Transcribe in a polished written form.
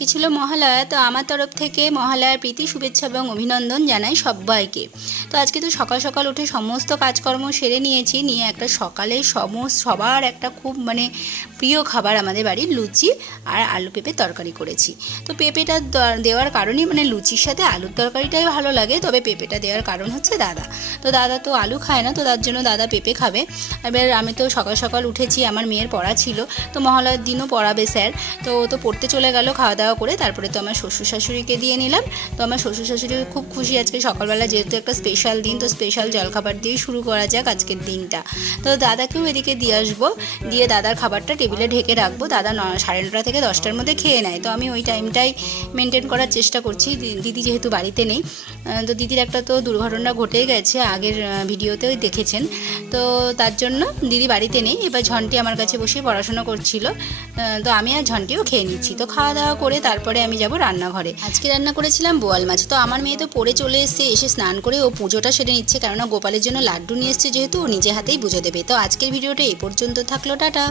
আজকে ছিল মহালয়া, তো আমার তরফ থেকে মহালয়ার প্রীতি শুভেচ্ছা এবং অভিনন্দন জানাই সবাইকে। তো আজকে তো সকাল সকাল উঠে সমস্ত কাজকর্ম সেরে নিয়েছি, নিয়ে একটা সকালে সবার একটা খুব প্রিয় খাবার আমাদের বাড়ির লুচি আর আলু পেঁপে তরকারি করেছি। তো পেঁপেটা দেওয়ার কারণেই লুচির সাথে আলুর তরকারিটাই ভালো লাগে, তবে পেঁপেটা দেওয়ার কারণ হচ্ছে দাদা। তো দাদা তো আলু খায় না, তো তার জন্য দাদা পেঁপে খাবে। এবার আমি তো সকাল সকাল উঠেছি, আমার মেয়ের পড়া ছিল, তো মহালয়ার দিনও পড়াবে স্যার, তো ও তো পড়তে চলে গেল খাওয়া দাওয়া করে। তারপরে তো আমার শ্বশুর শাশুড়িকে দিয়ে নিলাম। তো আমার শ্বশুর শাশুড়ি খুব খুশি আজকে সকালবেলা, যেহেতু একটা স্পেশাল দিন, তো স্পেশাল জলখাবার দিয়েই শুরু করা যাক আজকের দিনটা। তো দাদাকেও এদিকে দিয়ে আসবো, দিয়ে দাদার খাবারটা টেবিলে ঢেকে রাখবো। দাদা 9:30 থেকে 10টার মধ্যে খেয়ে নেয়, তো আমি ওই টাইমটাই মেনটেন করার চেষ্টা করছি। দিদি যেহেতু বাড়িতে নেই, তো দিদির একটা তো দুর্ঘটনা ঘটে গেছে, আগের ভিডিওতেও দেখেছেন, তো তার জন্য দিদি বাড়িতে নেই। এবার ঝন্টি আমার কাছে বসে পড়াশোনা করছিল, তো আমি আর ঝন্টিও খেয়ে নিচ্ছি। তো খাওয়া দাওয়া করে তারপরে আমি যাব রান্নাঘরে। আজকে রান্না করেছিলাম বোয়াল মাছ। তো আমার মেয়ে তো পড়ে চলে এসে স্নান করে ও পুজোটা সেরে নিচ্ছে, কেননা গোপালের জন্য লাড্ডু নিয়ে এসছে, যেহেতু ও নিজে হাতেই পুজো দেবে। তো আজকের ভিডিওটা এই পর্যন্ত থাকলো, টাটা।